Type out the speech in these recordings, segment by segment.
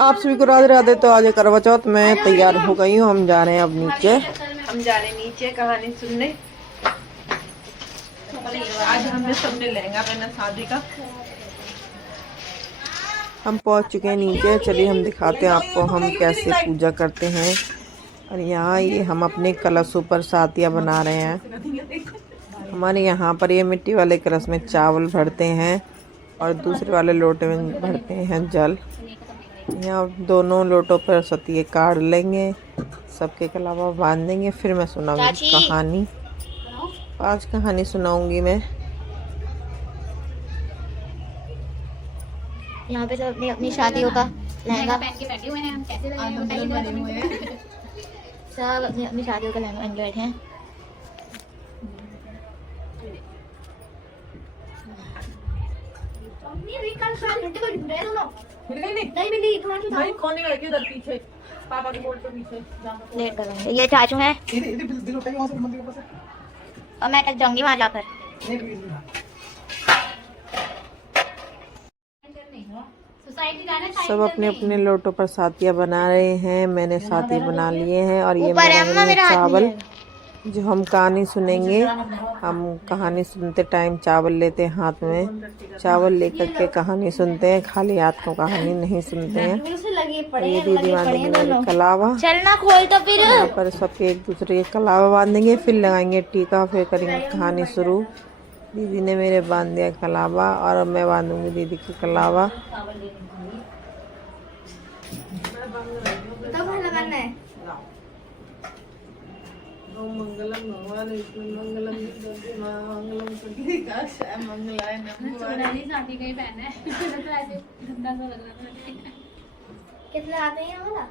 आप सभी को राधे राधे। तो आज करवा चौथ मैं तैयार हो गई हूँ। हम जा रहे हैं अब नीचे। कहानी सुनने। आज हमने सबने लहंगा पहना शादी का। हम पहुंच चुके हैं नीचे। चलिए हम दिखाते हैं आपको हम कैसे पूजा करते हैं। और यहाँ ये हम अपने कलशों पर सातियाँ बना रहे हैं। हमारे यहाँ पर ये मिट्टी वाले कलश में चावल भरते हैं और दूसरे वाले लोटे में भरते हैं जल। यहाँ दोनों लोटों पर सतिये काट लेंगे, सबके कलावा बांध देंगे। फिर मैं सुनाऊंगी कहानी। आज कहानी सुनाऊंगी मैं। यहाँ पे सब अपनी अपनी शादियों का लहंगा पहन के बैठे हुए हैं। हम कैसे लगे हुए हैं। सब अपनी अपनी शादियों का लहंगा पहन के बैठे हैं। लेट करेंगे। ये चाचू हैं और मैं टक जाऊंगी वहां जाकर। सब अपने अपने लोटों पर सातियाँ बना रहे हैं। मैंने साथी बना लिए हैं और ये मेरा चावल जो हम कहानी सुनेंगे। हम कहानी सुनते टाइम चावल लेते हैं हाथ में। चावल लेकर के कहानी सुनते हैं, खाली हाथ को कहानी नहीं सुनते हैं। ये दीदी बांधेंगे मेरे कलावा। चलना खोल तो फिर यहाँ पर सबके एक दूसरे के कलावा बांधेंगे, फिर लगाएंगे टीका, फिर करेंगे कहानी शुरू। दीदी ने मेरे बांध दिया कलावा और अब मैं बांधूंगी दीदी की कलावा। मंगलम भगवान विष्णु मंगलम मंगलम मंगलाय शादी का ही पहना है। तो ऐसे गंदा सा लग रहा है। कितने आते हैं हमारा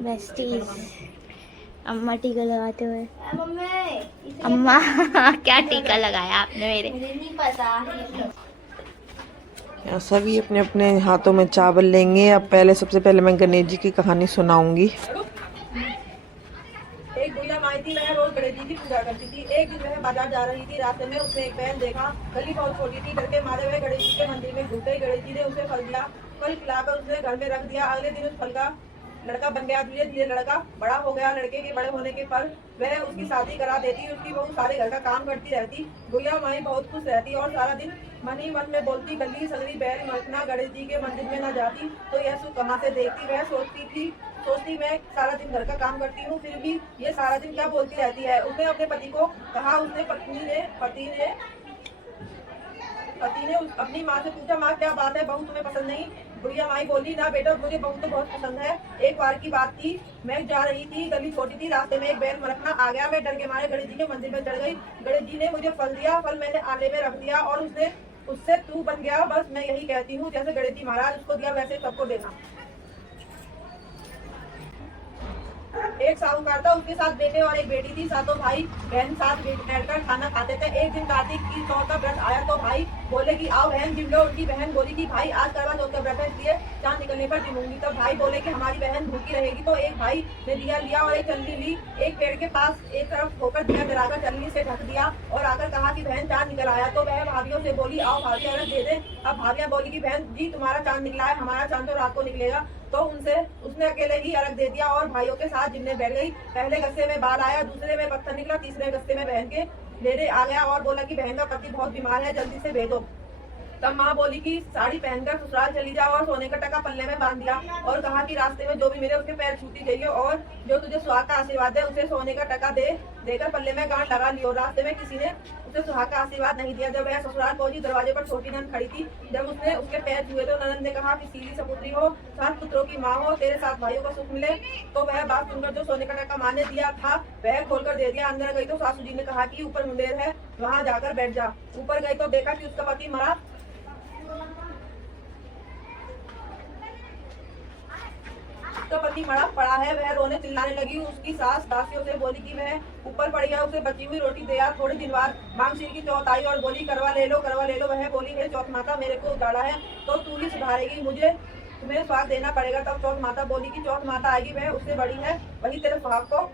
बेस्टीज। अम्मा टीका लगाते हुए। अम्मा क्या टीका लगाया आपने मेरे? नहीं पता। यहाँ सभी अपने अपने हाथों में चावल लेंगे। अब पहले सबसे पहले मैं गणेश जी की कहानी सुनाऊंगी। एक गुड़िया माई थी, वह रोज गणेश जी की पूजा करती थी। एक दिन वह बाजार जा रही थी। रास्ते में उसने एक बहन देखा। गली बहुत छोटी थी। डर के मारे वह गणेश जी के मंदिर में घुस गई। गणेश जी ने उसे फल दिया। फल खिलाकर उसने घर में रख दिया। अगले दिन उस फल का लड़का बन गया। धीरे धीरे लड़का बड़ा हो गया। लड़के के बड़े होने के पर वह उसकी शादी करा देती। उसकी बहू सारे घर का काम करती रहती। गुड़िया माई बहुत खुश रहती और सारा दिन मन ही मन में बोलती, गली सगरी बैल मचना, गणेश जी के मंदिर में न जाती तो यह सुख कहाँ से देखती। वह सोचती मैं सारा दिन घर का काम करती हूँ, फिर भी ये सारा दिन क्या बोलती रहती है। उसने अपने पति को कहा। उसने पति ने अपनी माँ से पूछा, माँ क्या बात है, बहू तुम्हें पसंद नहीं? गुड़िया माई बोली, ना बेटा, मुझे बहू तो बहुत पसंद है। एक बार की बात थी, मैं जा रही थी, गली छोटी थी, रास्ते में एक बैल मरखना आ गया। मैं डर के मारे गणेश जी के मंदिर में चढ़ गई। गणेश जी ने मुझे फल दिया। फल मैंने आले में रख दिया और उससे तू बन गया। बस मैं यही कहती हूँ, जैसे गणेश जी महाराज उसको दिया वैसे सबको देना। एक साहूकार था, उसके साथ बेटे और एक बेटी थी। सातों भाई बहन साथ बैठकर खाना खाते थे। एक दिन कार्तिक की चौथ का व्रत आया तो भाई बोले कि आओ बहन जिम लो। उनकी बहन बोली कि भाई आज करवा चौथ का व्रत है, इसलिए चांद निकलने पर जिमूंगी। तब भाई बोले कि हमारी बहन भूखी रहेगी। तो एक भाई ने दिया लिया और एक चलनी ली। एक पेड़ के पास एक तरफ होकर दिया जलाकर चलनी से ढक दिया और आकर कहा कि बहन चांद निकल आया। तो वह भाभियों से बोली, आओ भाभी अर्घ दे दे। अब भाभियां बोली कि बहन जी तुम्हारा चांद निकला है, हमारा चांद तो रात को निकलेगा। तो उसने अकेले ही अर्घ दे दिया और भाइयों के साथ जिमने बैठ गई। पहले गस्से में बाल आया, दूसरे में पत्थर निकला, तीसरे गस्से में बहन के लेने आ गया और बोला कि बहन का पति बहुत बीमार है, जल्दी से भेजो। तब माँ बोली कि साड़ी पहनकर ससुराल चली जाओ और सोने का टका पल्ले में बांध दिया और कहा कि रास्ते में जो भी मिले उसके पैर छूती जाइए और जो तुझे सुहाग का आशीर्वाद है उसे सोने का टका देकर पल्ले में गांठ लगा लियो। रास्ते में किसी ने उसे सुहाग का आशीर्वाद नहीं दिया। जब वह ससुराल पहुंची, दरवाजे पर छोटी नंद खड़ी थी। जब उसने उसके पैर छुए तो ननद ने कहा कि सीली सपुत्री हो, 7 पुत्रों की माँ हो, तेरे 7 भाइयों का सुख मिले। तो वह बात सुनकर जो सोने का टका माँ ने दिया था वह खोलकर दे दिया। अंदर गई तो सासू जी ने कहा कि ऊपर मुंडेर है, वहाँ जाकर बैठ जा। ऊपर गई तो देखा कि उसका पति मरा पड़ा है। वह रोने चिल्लाने लगी। उसकी सास दासियों से बोली कि वह ऊपर पड़ी है, उसे बची हुई रोटी दे यार। थोड़े दिन बाद मांगशीर की चौथ आई और बोली करवा ले लो। वह बोली, हे चौथ माता, मेरे को उजाड़ा है तो तू ही सुधारेगी, मुझे तुम्हें स्वाद देना पड़ेगा। तब चौथ माता बोली कि चौथ माता आएगी, वह उससे बड़ी है, वही तेरे सुहाग को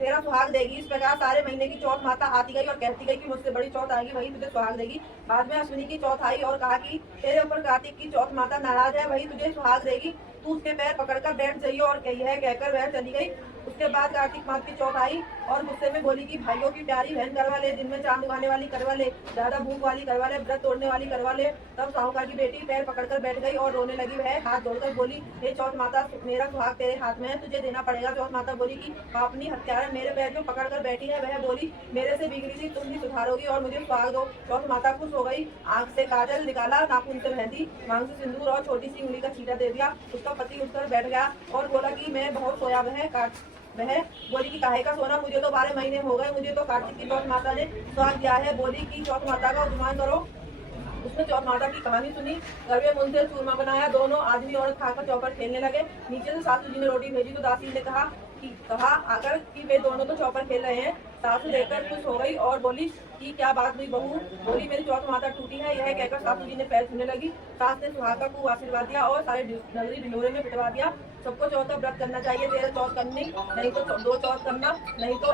तेरा सुहाग देगी। इस प्रकार सारे महीने की चौथ माता आती गई और कहती गई कि मुझसे बड़ी चौथ आएगी, वही तुझे सुहाग देगी। बाद में अश्विनी की चौथ आई और कहा कि तेरे ऊपर कार्तिक की चौथ माता नाराज है, वही तुझे सुहाग देगी, तू उसके पैर पकड़कर बैठ जाइयो। और यह कहकर वह चली गई। उसके बाद कार्तिक मास की चौथ आई और गुस्से में बोली कि भाइयों की प्यारी बहन करवा ले, दिन में चांद उगाने वाली करवा ले, ज्यादा भूख वाली करवा ले, व्रत तोड़ने वाली करवा ले। तब साहूकार की बेटी पैर पकड़कर बैठ गई और रोने लगी। वह हाथ जोड़कर बोली, हे चौथ माता, मेरा सुहाग तेरे हाथ में है, तुझे देना पड़ेगा। चौथ माता बोली कि पापनी हत्यारा मेरे पैर क्यों पकड़कर बैठी है। वह बोली, मेरे से बिगड़ी थी, तुम ही सुधारोगी और मुझे सुहाग दो। चौथ माता खुश हो गई, आंख से काजल निकाला, नाखून से मेहंदी, मांग से सिंदूर और छोटी सी उंगली का छींटा दे दिया। उसका पति उठकर बैठ गया और बोला कि मैं बहुत सोया। वह बोली कि काहे का सोना, मुझे तो 12 महीने हो गए, मुझे तो कार्तिक की चौथ माता ने सुहाग दिया है। बोली कि चौथ माता का उपमान करो। उसने चौथ माता की कहानी सुनी, गरबे मुंह से चूरमा बनाया, दोनों आदमी औरत खाकर चौपर खेलने लगे। नीचे से सासू जी ने रोटी भेजी तो दासी ने कहा आकर कि वे दोनों तो चौपर खेल रहे हैं। सासू देखकर खुश हो गई और बोली कि क्या बात हुई बहू। बोली, मेरी चौथ माता टूटी है। यह कहकर सासू जी ने पैर छूने लगी। सास ने सुहाग का खूब आशीर्वाद दिया और सारे नगरी ढिंडोरे में पिटवा दिया। सबको चौथ का व्रत करना चाहिए, 13 चौथ करनी, नहीं तो 2 चौथ करना, नहीं तो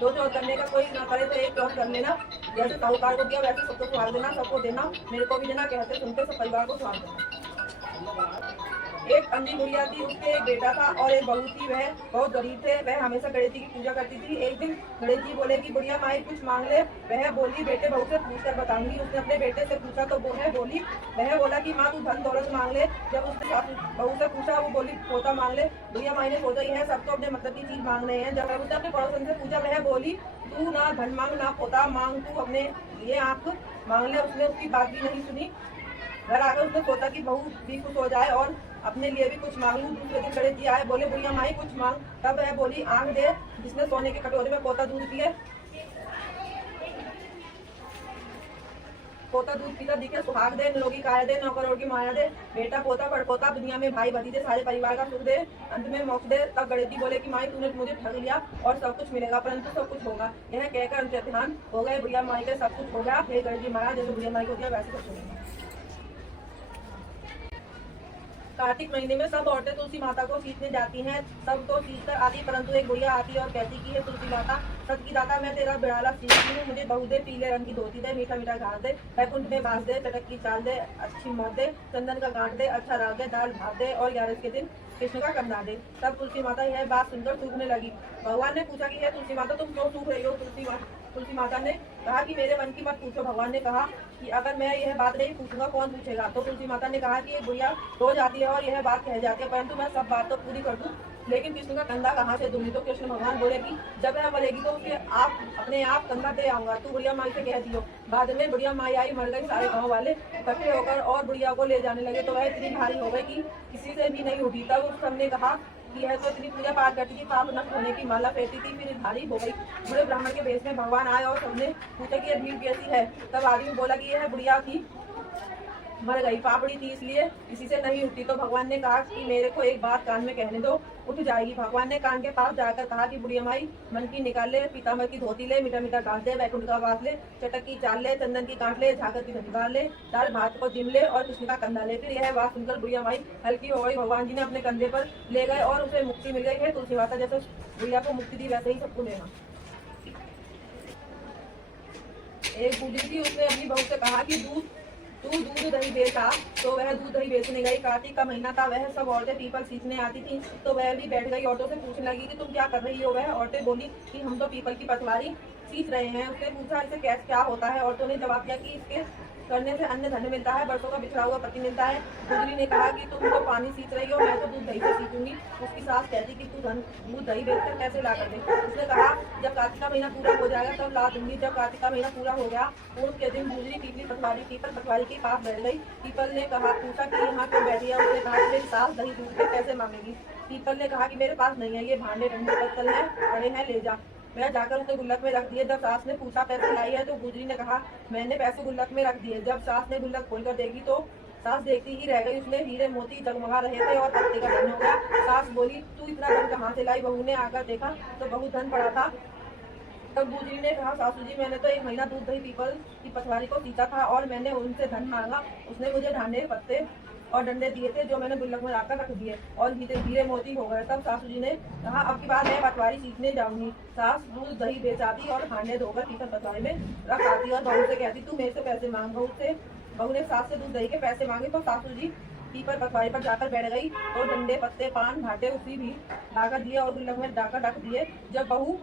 2 चौथ करने का कोई ना करे तो 1 चौथ कर लेना। जैसे साहूकार को दिया वैसे सबको सुहाग देना, सबको देना, मेरे को भी देना। कहते सुनते सब परिवार को सुहाग देना। एक अंधी गुड़िया थी, उसके एक बेटा था और एक बहू थी। वह बहुत गरीब थे। वह हमेशा गणेश जी की पूजा करती थी। एक दिन गणेश जी बोले कि बुढ़िया माई कुछ मांग ले। वह बोली, बेटे बहू से पूछ कर बताऊंगी। उसने अपने बेटे से पूछा तो वह बोला कि माँ तू धन दौलत मांग ले। जब उसने बहू से पूछा, वो बोली पोता मांग ले। बुढ़िया माई ने सोचा यह सब तो अपने मतलब की चीज मांग रहे हैं। जब उसने अपने पड़ोसन से पूछा, वह बोली तू ना धन मांग ना पोता मांग, तू अपने लिए आंख मांग ले। उसने उसकी बात भी नहीं सुनी। घर आकर उसने सोचा कि बहू भी खुश हो जाए और अपने लिए भी कुछ मांग लूं। दूसरे दिन गणेश जी आए, बोले बुढ़िया माई कुछ मांग। तब वह बोली आंख दे। जिसने सोने के कटोरे में पोता दूध पिए, पोता दूध पीकर दिखे सुहाग दे, लोगी काया दे, 9 करोड़ की माया दे, बेटा पोता पड़पोता, दुनिया में भाई भतीजे सारे परिवार का सुख दे, अंत में मोक्ष दे। तब गणेश जी बोले कि माई तूने मुझे ठग लिया और सब कुछ मिलेगा, परंतु सब कुछ होगा। यह कहकर उनके ध्यान हो गए। बुढ़िया माई के सब कुछ हो गया। हे गणेश जी महाराज, जैसे बुढ़िया माई को दिया वैसे सब होगा। कार्तिक महीने में सब औरतें तुलसी माता को सींचने जाती हैं। सब तो सींच कर आती, परंतु एक बुढ़िया आती और कहती कि हे तुलसी माता, सत की दाता, मैं तेरा बिड़ाला सींचती हूँ, मुझे बहू दे, पीले रंग की धोती दे, मीठा मीठा घास दे, बैकुंठ में बांस दे, चटक की चाल दे, अच्छी मौत दे, चंदन का गांठ दे, अच्छा राग दे, दाल भात दे और 11 के दिन कृष्ण का कंधा दे। तब तुलसी माता यह बात सुनकर सूखने लगी। भगवान ने पूछा कि हे तुलसी माता, तुम क्यों सूख रही हो। तुलसी माता ने कहा कि मेरे मन की मत पूछो। भगवान ने कहा कि अगर मैं यह बात नहीं पूछूंगा कौन पूछेगा। तो तुलसी माता ने कहा कि ये बुढ़िया रोज आती है और यह बात कह जाती है, परंतु मैं सब बात तो पूरी कर दूं, लेकिन कृष्ण का कंधा कहाँ से दूंगी। तो कृष्ण भगवान बोले कि जब वह मरेगी तो उसे अपने आप कंधा दे आऊंगा, तू बुढ़िया माई से कह दियो। बाद में बुढ़िया माई आई, मर गई। सारे गाँव वाले इकट्ठे होकर और बुढ़िया को ले जाने लगे तो वह इतनी भारी हो गई कि किसी से भी नहीं उठी। तब सबने कहा कि यह तो इतनी पूजा पाठ करती थी, पाप नष्ट होने की माला फेरती थी, फिर भारी हो गई। बड़े ब्राह्मण के भेष में भगवान आए और सबने पूछा कि यह भीड़ कैसी है। तब आदमी बोला कि यह बुढ़िया थी, मर गई, पापड़ी थी, इसलिए किसी से नहीं उठी। तो भगवान ने कहा कि मेरे को एक बात कान में कहने दो, उठ जाएगी। भगवान ने कान के पास जाकर कहा कि बुढ़िया माई मन की निकाल ले, पीताम्बर की धोती ले, मीठा मीठा घास दे, बैकुंठ का वास ले, चटक की चाल ले, चंदन की काट ले, झाकर की धनगार ले, दाल भात को जिम ले और कृष्ण का कंधा ले। फिर यह बात सुनकर बुढ़िया माई हल्की हो गई। भगवान जी ने अपने कंधे पर ले गए और उसे मुक्ति मिल गई है। तुलसी माता जैसे बुढ़िया को मुक्ति दी वैसे ही सबको लेना। एक बूढ़ी थी, उसने अपनी बहू से कहा कि तू दूध दही बेचा। तो वह दूध दही बेचने गई। कार्तिक का महीना था। वह सब औरतें पीपल सींचने आती थी, तो वह भी बैठ गई। औरतों से पूछने लगी कि तुम क्या कर रही हो। वह औरतें बोली कि हम तो पीपल की पटवारी सींच रहे हैं। उसने पूछा इसे कैसे क्या होता है। औरतों ने जवाब दिया कि इसके करने से अन्न धन मिलता है, बरसों का बिछड़ा हुआ पति मिलता है। गुजरी ने कहा कि तुम तो पानी सींच रही हो, मैं तो दूध दही से सींचूंगी। उसकी सास कहती कि तू दूध दही बेचकर कैसे ला कर दे। उसने कहा जब कार्तिक का महीना पूरा हो जाएगा तब ला दूंगी। जब कार्तिक का महीना पूरा हो गया, पूर्व के दिन गुजरी पीपल पटवारी के पास बैठ गई। पीपल ने पूछा कि यहाँ क्यों बैठी है। उसने कहा मेरी सास दही दूध के कैसे मांगेगी। पीपल ने कहा कि मेरे पास नहीं है, ये भांडे ठंडे पत्तल है पड़े हैं, ले जा। वह जाकर उसने गुल्लक में रख दिए। जब सास ने पूछा पैसे लाई है, तो गुजरी ने कहा मैंने पैसे गुल्लक में रख दिए। जब सास ने गुल्लक खोलकर देखी तो सास देखती ही रह गई। उसमें हीरे मोती जगमगा रहे थे और पत्ते का धन हो गया। सास बोली तू इतना धन कहाँ से लाई। बहू ने आकर देखा तो बहुत धन पड़ा था। तब गुजरी ने कहा सासू जी, मैंने तो 1 महीना दूध दही पीपल की पटवारी को सींचा था और मैंने उनसे धन मांगा। उसने मुझे ढांडे पत्ते और डंडे दिए थे जो मैंने गुल्लक में लाकर रख दिए और धीरे मोती हो गए। तब सासू जी ने कहा अब की बार मैं पटवारी सीखने जाऊंगी। सास दूध दही बेचाती और हांडे धोकर पीकर पटवारी में रख आती और बहू से कहती तू मेरे से पैसे मांग। बहू ने सास से दूध दही के पैसे मांगे तो सासू जी पीपर पटवारी पर जाकर बैठ गई तो डंडे पत्ते पान घाटे उसी भी लाकर दिए और गुल्लक में डाकर रख दिए। जब बहू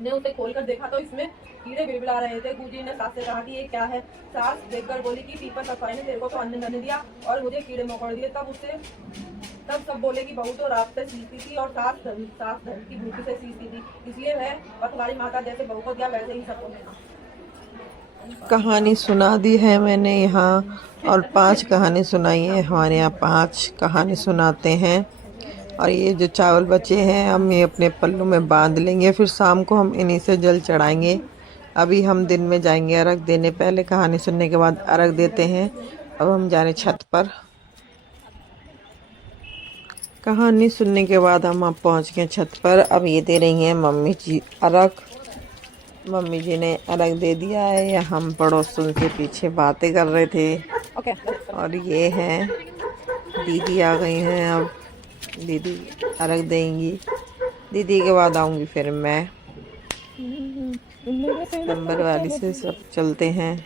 ने उसे खोलकर देखा तो इसमें कीड़े बिलबिला रहे थे। गुजी ने सास से कहा कि ये क्या है। सास देखकर बोली कि पीपर पटवारी ने तेरे को तो अन्न नहीं दिया और मुझे कीड़े मकोड़ दिए। तब सब बोले कि बहू तो रात से सीखती थी और सास धन की भूखी से सीखती थी, इसलिए वह पटवारी माता जैसे बहू को दिया वैसे ही सबको लेना। कहानी सुना दी है मैंने यहाँ और 5 कहानी सुनाई है। हमारे यहाँ 5 कहानी सुनाते हैं और ये जो चावल बचे हैं हम ये अपने पल्लू में बांध लेंगे, फिर शाम को हम इन्हीं से जल चढ़ाएंगे। अभी हम दिन में जाएंगे अर्घ देने, पहले कहानी सुनने के बाद अर्घ देते हैं। अब हम जा रहे छत पर। कहानी सुनने के बाद हम अब पहुँच गए छत पर। अब ये दे रही हैं मम्मी जी अर्घ। मम्मी जी ने अर्घ दे दिया है या हम पड़ोसन से पीछे बातें कर रहे थे। और ये हैं दीदी आ गई हैं। अब दीदी अर्घ देंगी, दीदी के बाद आऊँगी फिर मैं। नंबर वाली से सब चलते हैं,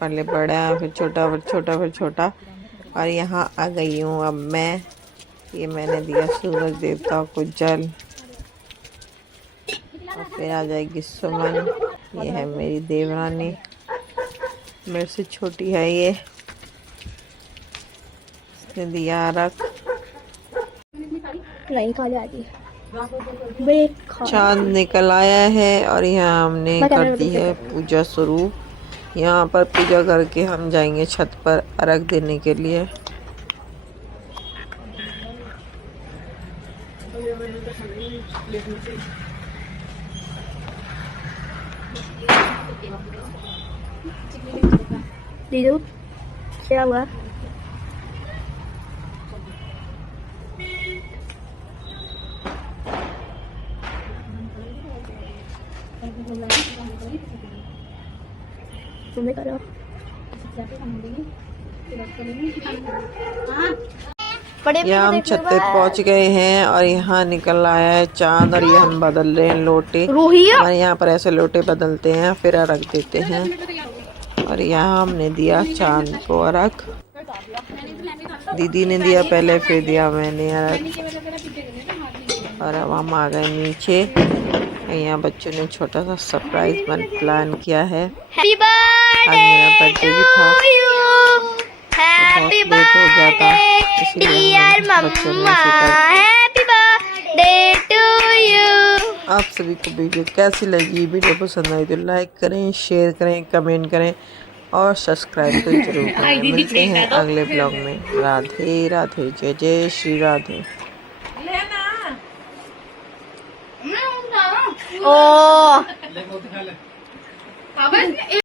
पहले बड़ा फिर छोटा फिर छोटा फिर छोटा। और यहाँ आ गई हूँ अब मैं। ये मैंने दिया सूरज देवता को जल और फिर आ जाएगी सुमन। ये है मेरी देवरानी, मेरे से छोटी है ये। इसने दिया रख। नहीं खा जाती चांद निकल आया है और यहाँ हमने कर दी है पूजा शुरू। यहाँ पर पूजा करके हम जाएंगे छत पर अर्घ देने के लिए। दीदू क्या हुआ? तुम्हें करो यहाँ हम छत पे पहुँच गए हैं और यहाँ निकल आया है चांद और ये हम बदल रहे हैं लोटे। हमारे यहाँ पर ऐसे लोटे बदलते हैं फिर अर्घ देते हैं। और यहाँ हमने दिया चांद को अर्घ। दीदी ने दिया पहले फिर दिया मैंने अर्घ। और अब हम आ गए नीचे। यहाँ बच्चों ने छोटा सा सरप्राइज प्लान किया है। हैप्पी आज मेरा बर्थडे भी था, हैप्पी बहुत लेट हो गया था इसलिए dear mama, happy birthday to you. आप सभी को वीडियो कैसी लगी? वीडियो पसंद आई तो लाइक करें, शेयर करें, कमेंट करें और सब्सक्राइब तो जरूर करें। मिलते हैं अगले ब्लॉग में। राधे राधे, जय जय श्री राधे। ओ